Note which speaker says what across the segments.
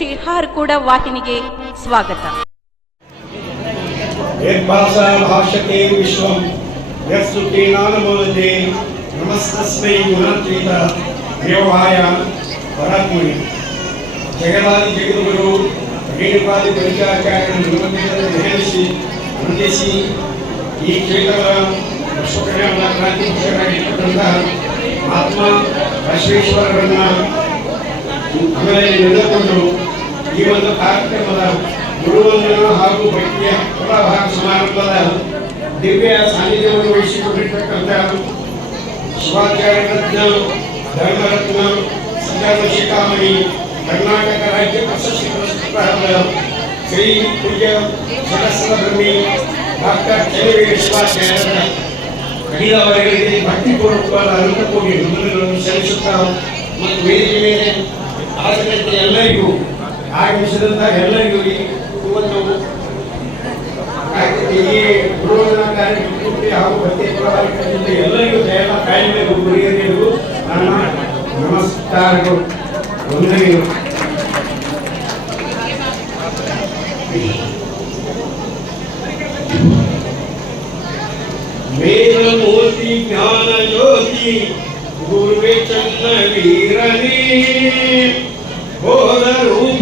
Speaker 1: ಶಿಹಾರ್ ಕೂಡ ವಾಹಿನಿಗೆ ಸ್ವಾಗತ
Speaker 2: ಭಾಷತೆ ವಿಶ್ವಂ ಯಸ್ಸುಕೇನಾನುಮೋದತೆ ನಮಸ್ತಸ್ಮೈ ಗುಣತ್ರೀತ ದೇವಾಯ ಪರಾತ್ಮನಿ ಜಗದಾದಿ ಜಗದ್ಗುರು ರೇಣುಕಾದಿ ಪರಿಚಾರಕಾರರನ್ನು ನೆಲೆಸಿ ಅಂದಿಸಿ ಈ ಕ್ಷೇತ್ರದ ವಿಶ್ವಕರ್ಯಾಣ ಕ್ರಾಂತಿ ಪುರುಷರಾಗಿರ್ತಕ್ಕಂಥ ಆತ್ಮ ಬಸವೇಶ್ವರರನ್ನ ಆಮೇಲೆ ನೆಲೆಕೊಂಡು ಈ ಒಂದು ಕಾರ್ಯಕ್ರಮದ ಗುರುವಂದನ ಹಾಗೂ ಭಕ್ತಿಯ ಪುರಭಾಗ ಸಮಾರಂಭದ ದಿವ್ಯ ಸಾನ್ನಿಧ್ಯವನ್ನು ವಹಿಸಿಕೊಂಡಿರ್ತಕ್ಕಂಥ ಶಿವಾಚಾರ್ಯ ರತ್ನ ಧರ್ಮರತ್ನ ಸಂಗಮ ಶಿಖಾಮಣಿ ಕರ್ನಾಟಕ ರಾಜ್ಯ ಪ್ರಶಸ್ತಿ ಪುರಸ್ಕೃತರಾದ ಶ್ರೀ ಪೂಜ್ಯ ಸರಸ್ವತ ಬ್ರಹ್ಮಿ ಡಾಕ್ಟರ್ ಚಲವೀರ ಶಿವಾಚಾರ್ಯರ ಕಡಿದವರಿಗೆ ಭಕ್ತಿಪೂರ್ವಕವಾದ ಅನುಕೂಲಿ ವಂದನೆಗಳನ್ನು ಸಲ್ಲಿಸುತ್ತಾ ಮತ್ತು ವೇದಿಕೆ ಮೇಲೆ ಆಸಕ್ತಿ ಎಲ್ಲರಿಗೂ ಆಗಮಿಸಿದಂತ ಎಲ್ಲರಿಗೂ ಈ ಇವತ್ತು ಕಾರ್ಯಕ್ರಮ- ಈ ಗುರುವಂದನಾ ಕಾರ್ಯಕ್ರಮಕ್ಕೆ ಹಾಗೂ ಭಕ್ತಿ ಪರವಾಗಿ ಎಲ್ಲರಿಗೂ ದಯಮ ಕಾಯಬೇಕು ಗುರಿಯರಿಗೂ ನನ್ನ ನಮಸ್ಕಾರಗಳು ವಂದನೆಗಳು ವೇದಮೂರ್ತಿ ಜ್ಞಾನ ಜ್ಯೋತಿ ಗುರುವೆ ಚನ್ನ ವೀರನೇ ಬೋಧ ರೂಪ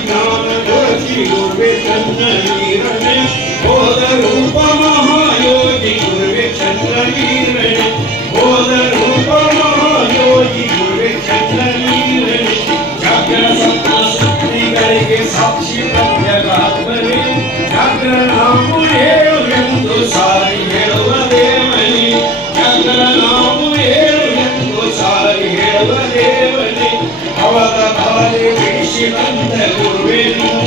Speaker 2: ಜ್ಞಾನ ಜ್ಯೋತಿ ಗುರುವೆ ಚನ್ನ
Speaker 3: করবেন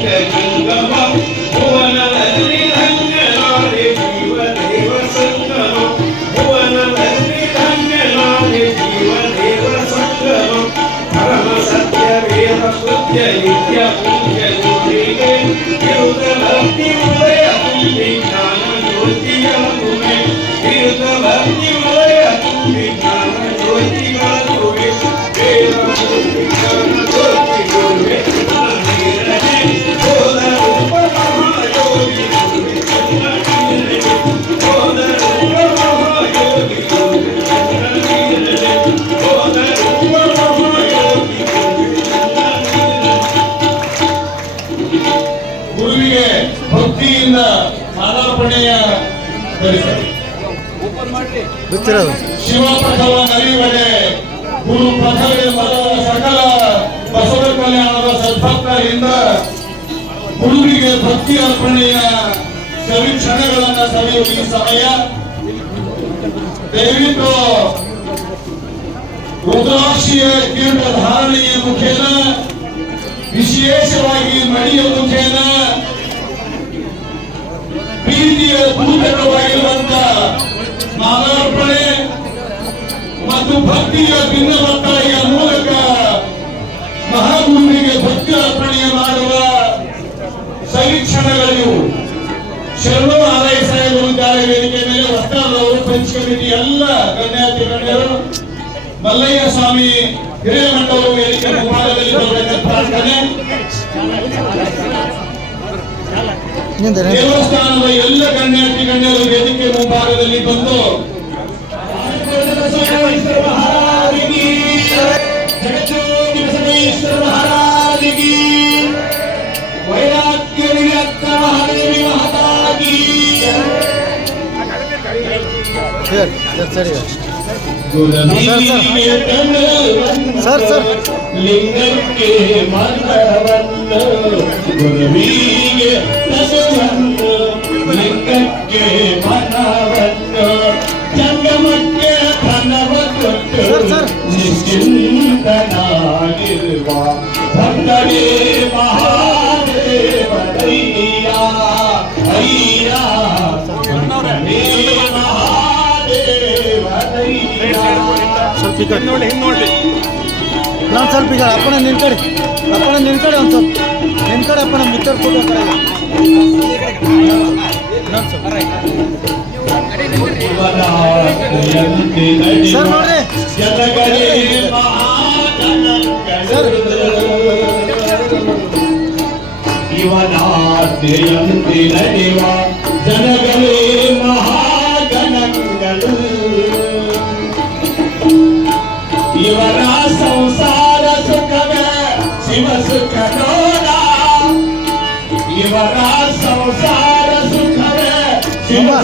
Speaker 3: ಸದ್ಭಕ್ತರಿಂದ ಗುರುವಿಗೆ ಭಕ್ತಿ ಅರ್ಪಣೆಯ ಸವಿ ಕ್ಷಣಗಳನ್ನ ಸವಿಯುವ ಈ ಸಮಯ. ದಯವಿಟ್ಟು ರುದ್ರಾಕ್ಷಿಯ ಕೇಂದ್ರ ಧಾರಣೆಯ ಮುಖೇನ, ವಿಶೇಷವಾಗಿ ಮಡಿಯ ಮುಖೇನ, ಪ್ರೀತಿಯ ಪೂಜಕವಾಗಿರುವಂತ ಮಾಲಾರ್ಪಣೆ ಮತ್ತು ಭಕ್ತಿಯ ಭಿನ್ನ ಮಕ್ಕಳಿಗೆ ಮೂಲಕ ಶರಣು ಆದಾಯ ಸಹಾಯ ಇದ್ದಾರೆ ವೇದಿಕೆ ಮೇಲೆ ವಸ್ತಾದವರು ಪಂಚ ಕಮಿಟಿ ಎಲ್ಲ ಗಣ್ಯಾತಿ ಗಣ್ಯರು ಮಲ್ಲಯ್ಯ ಸ್ವಾಮಿ ಹಿರೇಮಠವರು ವೇದಿಕೆ ಮುಂಭಾಗದಲ್ಲಿ ಪ್ರಾರ್ಥನೆ.
Speaker 4: ನಿಂದ
Speaker 3: ದೇವಸ್ಥಾನದ ಎಲ್ಲ ಗಣ್ಯಾತಿ ಗಣ್ಯರು ವೇದಿಕೆ ಮುಂಭಾಗದಲ್ಲಿ ಬಂದು.
Speaker 4: ಸರ್ ಸರ್ ಸರಿ
Speaker 3: ಸರ್
Speaker 4: ಸರ್, ಸರ್.
Speaker 3: ಲಿಂಗಕ್ಕೆ
Speaker 4: ಸ್ವಲ್ಪ
Speaker 5: ನೋಡಿ
Speaker 4: ನಾನು ಸ್ವಲ್ಪ ಈಗ ಅಪ್ಪಣ ನಿಂತಡಿ ಕಡೆ ಅಪ್ಪಣ ನಿನ್ ಕಡೆ ಒಂದು ಸ್ವಲ್ಪ. ನಿನ್ ಕಡೆ ಅಪ್ಪಣ ಫೋಟೋ ಕಡೆ. ಸರ್ ನೋಡ್ರಿ.
Speaker 3: ಸರ್. ಜನಗಳೇ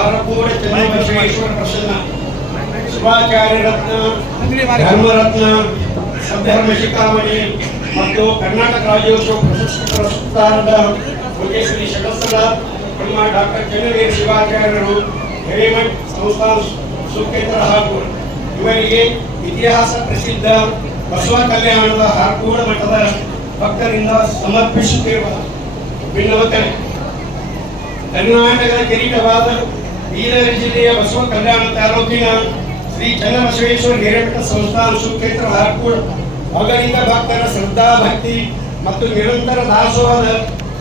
Speaker 2: ಹಾರಪೂರ ಚಂದ್ರಶೇಶ್ವರ ಪ್ರಸನ್ನ. ಶಿವಾಚಾರ್ಯ ರತ್ನ ಧರ್ಮರತ್ನ ಸದ್ಧರ್ಮ ಶಿಖಾಮಣಿ ಮತ್ತು ಕರ್ನಾಟಕ ರಾಜ್ಯೋತ್ಸವ ಪ್ರಶಸ್ತಿ ಪುರಸ್ಕಾರದ ಶ್ರೀ ಷಡಸ್ಥಳ ನಮ್ಮ ಡಾಕ್ಟರ್ ಚನ್ನವೀರ ಶಿವಾಚಾರ್ಯರು ಹಿರೇಮಠ್ ಸಂಸ್ಥಾನ ಸುಖೇತರ ಹಾಗೂ ಇವರಿಗೆ ಇತಿಹಾಸ ಪ್ರಸಿದ್ಧ ಬಸವ ಕಲ್ಯಾಣದ ಹಾರ್ಕೂಡ ಮಠದ ಭಕ್ತರಿಂದ ಸಮರ್ಪಿಸುತ್ತಿರುವ ಭಿನ್ನವತನೆ ಕರ್ನಾಟಕದ ಕಿರೀಟವಾದ ಬೀದರ್ ಜಿಲ್ಲೆಯ ಬಸವ ಕಲ್ಯಾಣ ತಾಲೂಕಿನ ಶ್ರೀ ಚನ್ನಬಸವೇಶ್ವರ ಹಿರೇಮಠ ಸಂಸ್ಥಾನ ಸುಕ್ಷೇತ್ರ ಹಾರ್ಕೂಡ್ ಅಗಣಿತ ಭಕ್ತರ ಶ್ರದ್ಧಾ ಭಕ್ತಿ ಮತ್ತು ನಿರಂತರ ದಾಸೋಹದ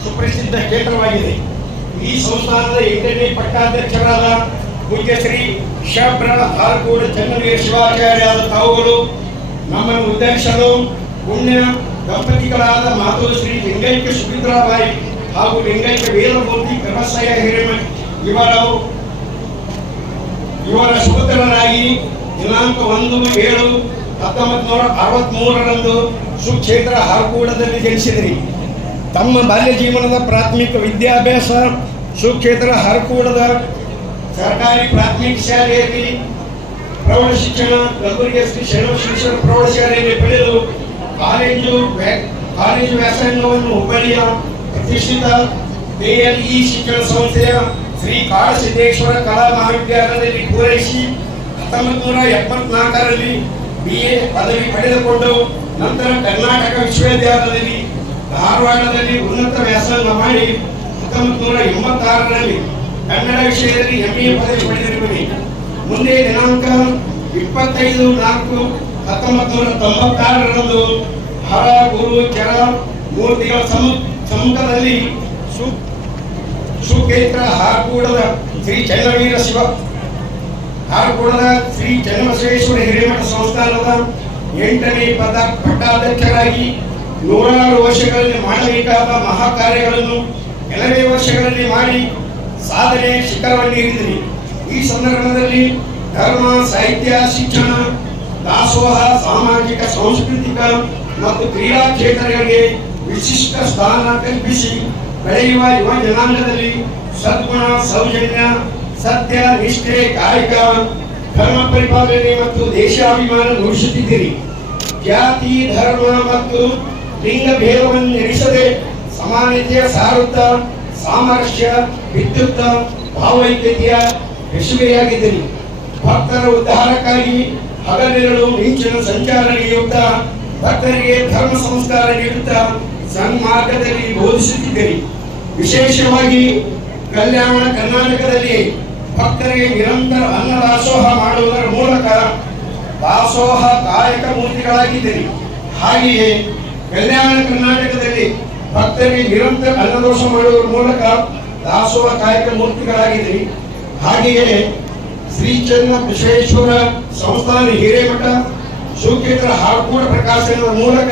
Speaker 2: ಸುಪ್ರಸಿದ್ಧ ಕ್ಷೇತ್ರವಾಗಿದೆ. ಈ ಸಂಸ್ಥಾನದ ಎಂಟನೇ ಪಟ್ಟಾಧ್ಯಕ್ಷರಾದ ಪೂಜ್ಯ ಶ್ರೀ ಶಬ್ರ ಹಾರ್ಕೂಡ್ ಚನ್ನವೀರ ಶಿವಾಚಾರ್ಯರಾದ ತಾವುಗಳು. ನಮ್ಮನ್ನು ಉದ್ದೇಶಿಸಲು ಪುಣ್ಯ ದಂಪತಿಗಳಾದ ಮಾತು ಶ್ರೀ ಲಿಂಗೈಕ್ಯ ಸುಭದ್ರಾಬಾಯಿ ಹಾಗೂ ಲಿಂಗೈಕ್ಯ ವೇದಮೂರ್ತಿ ಕ್ರಮಶಯ ಹಿರೇಮಠ್ ಇವರ ಇವರ ಸುಪುತ್ರನಾಗಿ ದಿನಾಂಕ ಒಂದು ಏಳು ಹತ್ತೊಂಬತ್ತು ನೂರ ಅರವತ್ಮೂರರಂದು ಸುಕ್ಷೇತ್ರ ಹರಕೂಡದಲ್ಲಿ ಜನಿಸಿದ್ರಿ. ತಮ್ಮ ಬಾಲ್ಯ ಜೀವನದ ಪ್ರಾಥಮಿಕ ವಿದ್ಯಾಭ್ಯಾಸ ಸುಕ್ಷೇತ್ರ ಹರಕೂಡದ ಸರ್ಕಾರಿ ಪ್ರಾಥಮಿಕ ಶಾಲೆಯಲ್ಲಿ ಪ್ರೌಢ ಶಿಕ್ಷಣ ಕಲಬುರಗಿಯ ಶ್ರೀ ಶಿಕ್ಷಣ ಪ್ರೌಢಶಾಲೆಯಲ್ಲಿ ಪಡೆದು ಕಾಲೇಜು ಕಾಲೇಜು ವ್ಯಾಸಂಗವನ್ನು ಹುಬ್ಬಳ್ಳಿಯ ಪ್ರತಿಷ್ಠಿತ ಎಎಲ್ಇ ಶಿಕ್ಷಣ ಸಂಸ್ಥೆಯ ಶ್ರೀ ಕಾಳಸಿದ್ದೇಶ್ವರ ಕಲಾ ಮಹಾವಿದ್ಯಾಲಯದಲ್ಲಿ ಪೂರೈಸಿ ಹತ್ತೊಂಬತ್ತು ನೂರ ಎಪ್ಪತ್ನಾಲ್ಕರಲ್ಲಿ ಬಿ ಎ ಪದವಿ ಪಡೆದುಕೊಂಡು ನಂತರ ಕರ್ನಾಟಕ ವಿಶ್ವವಿದ್ಯಾಲಯದಲ್ಲಿ ಧಾರವಾಡದಲ್ಲಿ ಉನ್ನತ ವ್ಯಾಸಂಗ ಮಾಡಿ ಹತ್ತೊಂಬತ್ತು ನೂರ ಎಂಬತ್ತಾರರಲ್ಲಿ ಕನ್ನಡ ವಿಷಯದಲ್ಲಿ ಎಂ ಎ ಪದವಿ ಪಡೆದಿರುವೆ. ಮುಂದೆ ದಿನಾಂಕ ಇಪ್ಪತ್ತೈದು ನಾಲ್ಕು ಹತ್ತೊಂಬತ್ತು ನೂರ ತೊಂಬತ್ತಾರರಂದು ಹರ, ಗುರು ಕೆರ ಮೂರ್ತಿಗಳ ಸಮ್ಮು ಸಮ್ಮುಖದಲ್ಲಿ ಸು ಸುಕ್ಷೇತ್ರ ಹಾರ್ಕೂಡದ ಶ್ರೀ ಚೈಲವೀರ ಶಿವ. ಹಾರ್ಕೂಡದ ಶ್ರೀ ಚನ್ನಬಸವೇಶ್ವರ ಹಿರೇಮಠ ಸಂಸ್ಥಾನದ ಎಂಟನೇ ಪದ ಪಟ್ಟಾಧ್ಯಕ್ಷರಾಗಿ ನೂರಾರು ವರ್ಷಗಳಲ್ಲಿ ಮಾಡಬೇಕಾದ ಮಹಾಕಾರ್ಯಗಳನ್ನು ಕೆಲವೇ ವರ್ಷಗಳಲ್ಲಿ ಮಾಡಿ ಸಾಧನೆ ಶಿಖರವನ್ನೇರಿದಿರಿ ಈ ಸಂದರ್ಭದಲ್ಲಿ ಧರ್ಮ, ಸಾಹಿತ್ಯ, ಶಿಕ್ಷಣ, ದಾಸೋಹ, ಸಾಮಾಜಿಕ, ಸಾಂಸ್ಕೃತಿಕ ಮತ್ತು ಕ್ರೀಡಾ ಕ್ಷೇತ್ರಗಳಿಗೆ ವಿಶಿಷ್ಟ ಸ್ಥಾನ ಕಲ್ಪಿಸಿ ಬೆಳೆಯುವ ಯುವ ಜನಾಂಗದಲ್ಲಿ ಸದ್ಗುಣ, ಸೌಜನ್ಯ, ಸತ್ಯ, ನಿಷ್ಠೆ, ಕಾಯಕ, ಧರ್ಮ ಪರಿಪಾಲನೆ ಮತ್ತು ದೇಶಾಭಿಮಾನ ನುಡಿಸುತ್ತಿದ್ದೀರಿ ಜಾತಿ, ಧರ್ಮ ಮತ್ತು ಲಿಂಗ ಭೇದವನ್ನು ಎಣಿಸದೆ ಸಮಾನತೆಯ ಸಾರುತ್ತ, ಸಾಮರಸ್ಯ ವಿದ್ಯುತ್ ಭಾವೈಕ್ಯತೆಯ ಯಶುವೆಯಾಗಿದ್ದೀರಿ ಭಕ್ತರ ಉದ್ಧಾರಕ್ಕಾಗಿ ಹಗಲಿರಲು ಮಿಂಚಿನ ಸಂಚಾರ ನೀಡುತ್ತಾ ಭಕ್ತರಿಗೆ ಧರ್ಮ ಸಂಸ್ಕಾರ ನೀಡುತ್ತಾ ಸನ್ಮಾರ್ಗದಲ್ಲಿ ಬೋಧಿಸುತ್ತಿದ್ದೀರಿ, ವಿಶೇಷವಾಗಿ ಕಲ್ಯಾಣ ಕರ್ನಾಟಕದಲ್ಲಿ ಭಕ್ತರಿಗೆ ನಿರಂತರ ಅನ್ನ ದಾಸೋಹ ಮಾಡುವುದರ ಮೂಲಕ ದಾಸೋಹ ಕಾಯಕ ಮೂರ್ತಿಗಳಾಗಿದ್ದೀರಿ, ಹಾಗೆಯೇ ಕಲ್ಯಾಣ ಕರ್ನಾಟಕದಲ್ಲಿ ಭಕ್ತರಿಗೆ ನಿರಂತರ ಅನ್ನದೋಷ ಮಾಡುವುದರ ಮೂಲಕ ದಾಸೋಹ ಕಾಯಕ ಮೂರ್ತಿಗಳಾಗಿದ್ದೀರಿ, ಹಾಗೆಯೇ ಶ್ರೀ ಚನ್ನ ಬಸವೇಶ್ವರ ಸಂಸ್ಥಾನ ಹಿರೇಮಠ ಸುಕ್ಷೇತ್ರ ಹಾರ್ಕೋಡ್ ಪ್ರಕಾಶನದ ಮೂಲಕ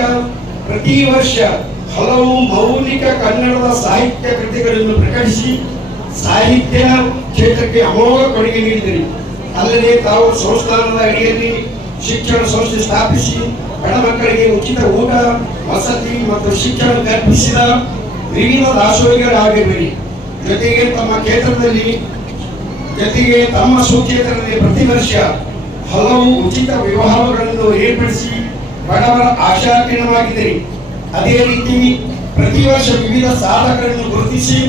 Speaker 2: ಪ್ರತಿ ವರ್ಷ ಹಲವು ಮೌಲಿಕ ಕನ್ನಡದ ಸಾಹಿತ್ಯ ಕೃತಿಗಳನ್ನು ಪ್ರಕಟಿಸಿ ಸಾಹಿತ್ಯ ಕ್ಷೇತ್ರಕ್ಕೆ ಅಮೋಘ ಕೊಡುಗೆ ನೀಡಿದಿರಿ. ಅಲ್ಲದೆ ತಾವು ಸಂಸ್ಥಾನದ ಅಡಿಯಲ್ಲಿ ಶಿಕ್ಷಣ ಸಂಸ್ಥೆ ಸ್ಥಾಪಿಸಿ ಬಡ ಮಕ್ಕಳಿಗೆ ಉಚಿತ ಊಟ, ವಸತಿ ಮತ್ತು ಶಿಕ್ಷಣ ಕಲ್ಪಿಸಿದ ವಿವಿಧ ದಾಸೋಹಿಗಳಾಗಿರಬೇಡಿ ಜೊತೆಗೆ ತಮ್ಮ ಕ್ಷೇತ್ರದಲ್ಲಿ, ಜೊತೆಗೆ ತಮ್ಮ ಸುಕ್ಷೇತ್ರದಲ್ಲಿ ಪ್ರತಿ ವರ್ಷ ಹಲವು ಉಚಿತ ವಿವಾಹಗಳನ್ನು ಏರ್ಪಡಿಸಿ ಬಡವರ ಆಶಾಕಿರಣವಾಗಿದ್ದೀರಿ. ಅದೇ ರೀತಿ ಪ್ರತಿ ವರ್ಷ ವಿವಿಧ ಸಾಧಕರನ್ನು ಗುರುತಿಸಿ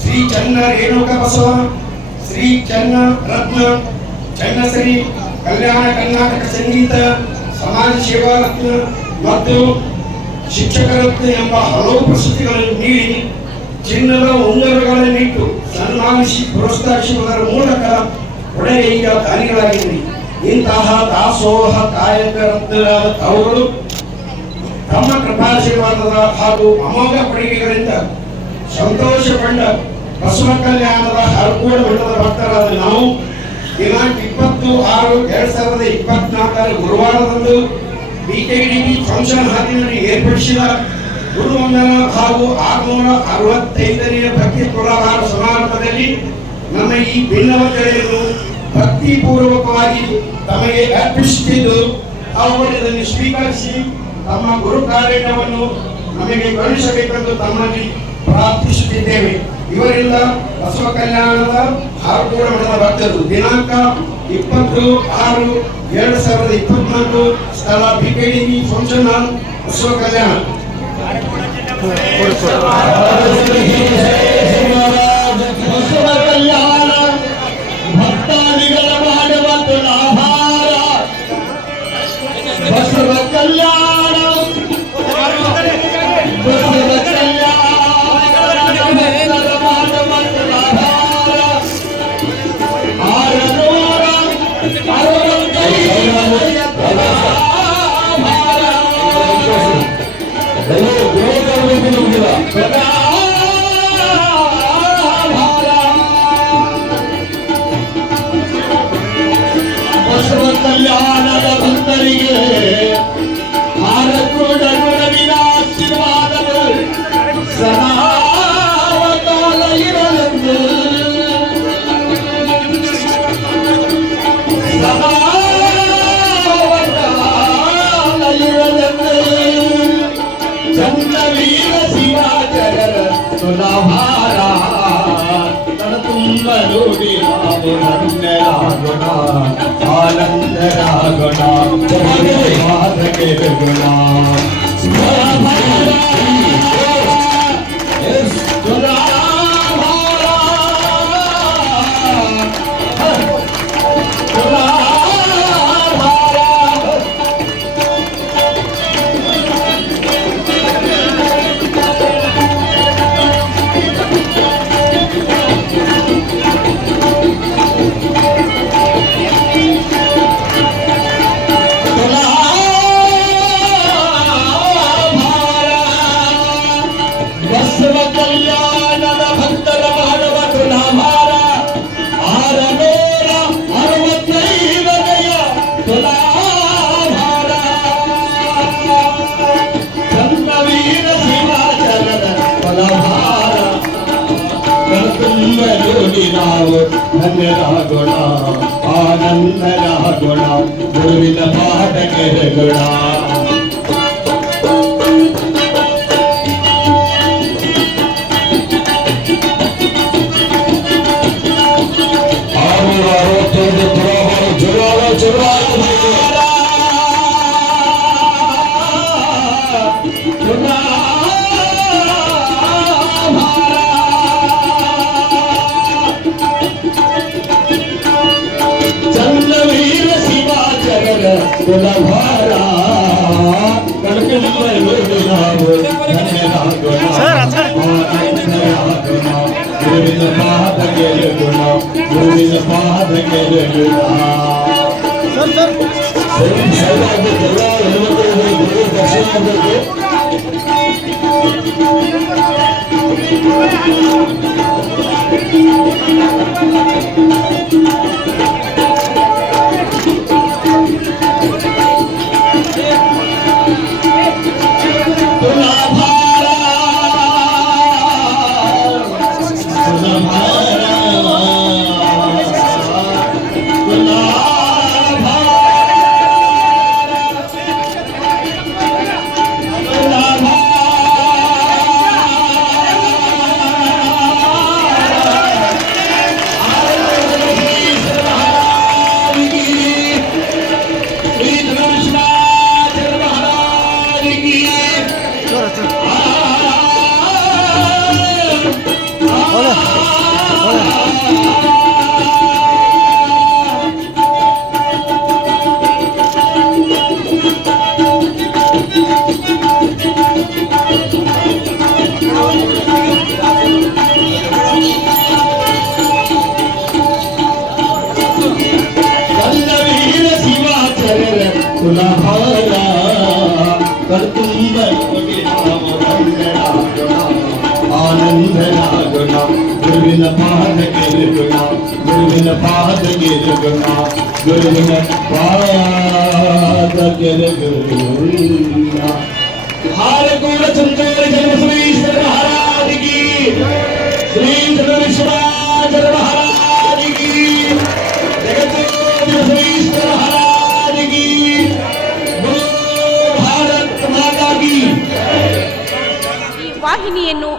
Speaker 2: ಶ್ರೀ ಚನ್ನ ರೇಣುಕ ಬಸವ, ಶ್ರೀ ಚನ್ನ ರತ್ನ ಚನ್ನಸರಿ ಕಲ್ಯಾಣ ಕರ್ನಾಟಕ ಸಂಗೀತ, ಸಮಾಜ ಸೇವಾ ರತ್ನ ಮತ್ತು ಶಿಕ್ಷಕ ರತ್ನ ಎಂಬ ಹಲವು ಪ್ರಶಸ್ತಿಗಳನ್ನು ನೀಡಿ ಚಿನ್ನದ ಉಂಗರಗಳನ್ನಿಟ್ಟು ಸನ್ಮಾನಿಸಿ ಪುರಸ್ಕರಿಸುವುದರ ಮೂಲಕ ಒಡೆಯ ಕಾರ್ಯಗಳಾಗಿವೆ ಇಂತಹ ದಾಸೋಹ ಕಾಯಕ ರತ್ನರಾದ ತಾವುಗಳು ತಮ್ಮ ಕೃಪಾಶೀರ್ವಾದದ ಹಾಗೂ ಅಮೋಘ ಕೊಡುಗೆಗಳಿಂದ ಸಂತೋಷಗೊಂಡ ಬಸವ ಕಲ್ಯಾಣದ ಹರಕೋಡ ಮಠದ ಭಕ್ತರಾದ ನಾವು ದಿನಾಂಕ ಇಪ್ಪತ್ತು ಆರು ಎರಡ್ ಸಾವಿರದ ಇಪ್ಪತ್ನಾಲ್ಕರ ಗುರುವಾರದಂದು ಬಿಕೆಡಿಬಿ ಫಂಕ್ಷನ್ ಹಾಲಿನಲ್ಲಿ ಏರ್ಪಡಿಸಿದ ಗುರುವಂದನ ಹಾಗೂ ಆರುನೂರ ಅರವತ್ತೈದನೆಯ ಭಕ್ತಿ ತುಲಾಭಾರ ಸಮಾರಂಭದಲ್ಲಿ ನಮ್ಮ ಈ ಭಿನ್ನವತೆಯನ್ನು ಭಕ್ತಿಪೂರ್ವಕವಾಗಿ ತಮಗೆ ಅರ್ಪಿಸುತ್ತಿದ್ದು ಇದನ್ನು ಸ್ವೀಕರಿಸಿ ತಮ್ಮ ಗುರು ಕಾರ್ಯವನ್ನು ನಮಗೆ ಕಳುಹಿಸಬೇಕೆಂದು ತಮ್ಮಲ್ಲಿ ಪ್ರಾರ್ಥಿಸುತ್ತಿದ್ದೇವೆ. ಇವರಿಂದ ಬಸವ ಕಲ್ಯಾಣದ ಹಾರಕೋಡ ಮಠದ ಭಕ್ತರು ದಿನಾಂಕ ಇಪ್ಪತ್ತು ಆರು ಎರಡು ಸಾವಿರದ ಇಪ್ಪತ್ನಾಲ್ಕು ಸ್ಥಳ BKD function hall Basava
Speaker 3: Kalyana. Basava ಭಕ್ತಾದಿಗಳ ಮಾಡುವ ಬಸವ ಕಲ್ಯಾಣ. Thank you. नाव धन्य रागुणा आनंद रागुणा गोविंद पाठ कर गुणा ಕಳ್ಕೊಂಡು ನಾವು ಧನ್ಯರಾಗೋಣ
Speaker 4: ಸರ್,